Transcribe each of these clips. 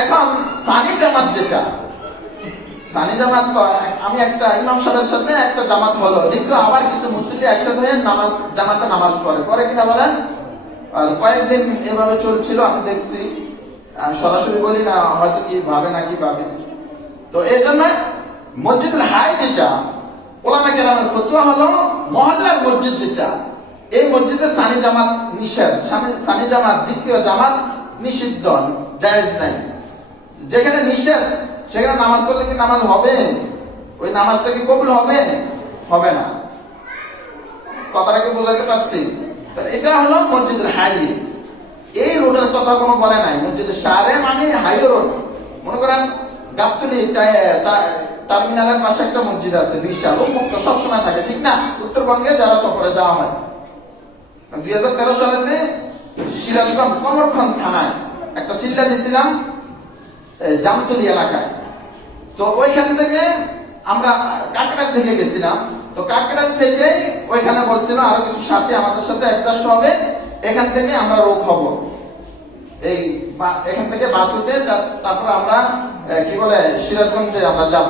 এখন সানি জামাত যেটা, সানি জামাত আমি একটা ইমাম সাহেবের সাথে একটা জামাত হলো। কিন্তু আবার কিছু মুসলিম একসাথে হয়ে নামাজ, জামাতে নামাজ পড়ে। পরে কিনা বলেন? কয়েকদিন এভাবে চলছিল, আমি দেখছি। সরাসরি বলি না, হয়তো কি ভাবে না কি ভাবে। তো এই জন্য মসজিদুল হাই যেটা, ওলামা কেরামের ফতুয়া হলো মহল্লার মসজিদ যেটা। এই মসজিদে সানি জামাত নিষেধ। সানি জামাত দ্বিতীয় জামাত নিষিদ্ধ, জায়েজ নাই। যেখানে নিষেধ, সেখানে নামাজ পড়লে কি নামাজ হবে? ওই নামাজটা কি কবুল হবে? হবে না। কথাটা কি বোঝাতে পারছি? এটা হলো মসজিদের হাই এই রোডের কথা কোনো বলে নাই। মসজিদের সারে মানে হাই রোড। মনে করেন, গাবতলি টার্মিনালের পাশে একটা মসজিদ আছে, বিশাল। উন্মুক্ত সবসময় থাকে, ঠিক না? উত্তরবঙ্গে যারা সফরে যাওয়া হয়। দুই হাজার তেরো সালেতে সিরাজগঞ্জ কমরখন্ড থানায় একটা চিল্লা দিয়েছিলাম জামতলি এলাকায়। তো ওইখান থেকে আমরা কাকরাল থেকে গেছিলাম। তো কাকরাল থেকে ওইখানে বলছিল আরও কিছু সাথে আমাদের সাথে অ্যাডজাস্ট হবে। এখান থেকে আমরা রোগ হব। এই এখান থেকে বাস উঠে তারপর আমরা কি বলে, সিরাজগঞ্জে আমরা যাব।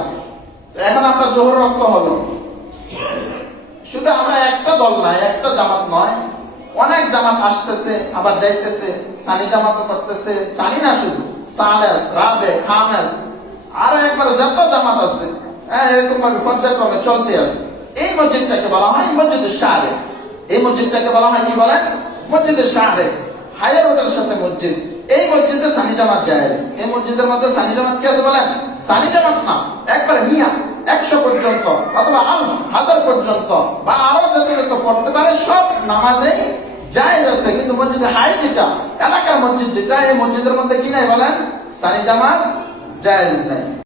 এখন আমরা জোহর রক্ত হলো শুধু আমরা একটা দল নাই একটা জামাত নয়, অনেক জামাত আসতেছে, আবার যাইতেছে। সানি জামাত করতেছে। সানি না শুধু। সালেস, রাবে, খামেস, আরও একবার যত জামাত আছে। হ্যাঁ এরকম ভাবে পর্যায়ক্রমে চলতে আছে। এই মসজিদটাকে বলা হয় মসজিদের শাহরে। এই মসজিদটাকে বলা হয় কি বলেন মসজিদের শাহরে। হায়ার রোডের সাথে মসজিদ। এই মসজিদে সানি জামাত জায়েজ। এই মসজিদের মধ্যে সানি জামাত কি আছে বলেন? সানি জামাত না, একবারে মিয়া। একশো পর্যন্ত অথবা আল হাজার পর্যন্ত বা আরও যতটুকু পড়তে পারে সব নামাজে জায়েজ আছে, কিন্তু মসজিদে হাই যেটা, এলাকার মসজিদ যেটা, এই মসজিদের মধ্যে কি নাই বলেন? সানি জামাত জায়েজ নাই।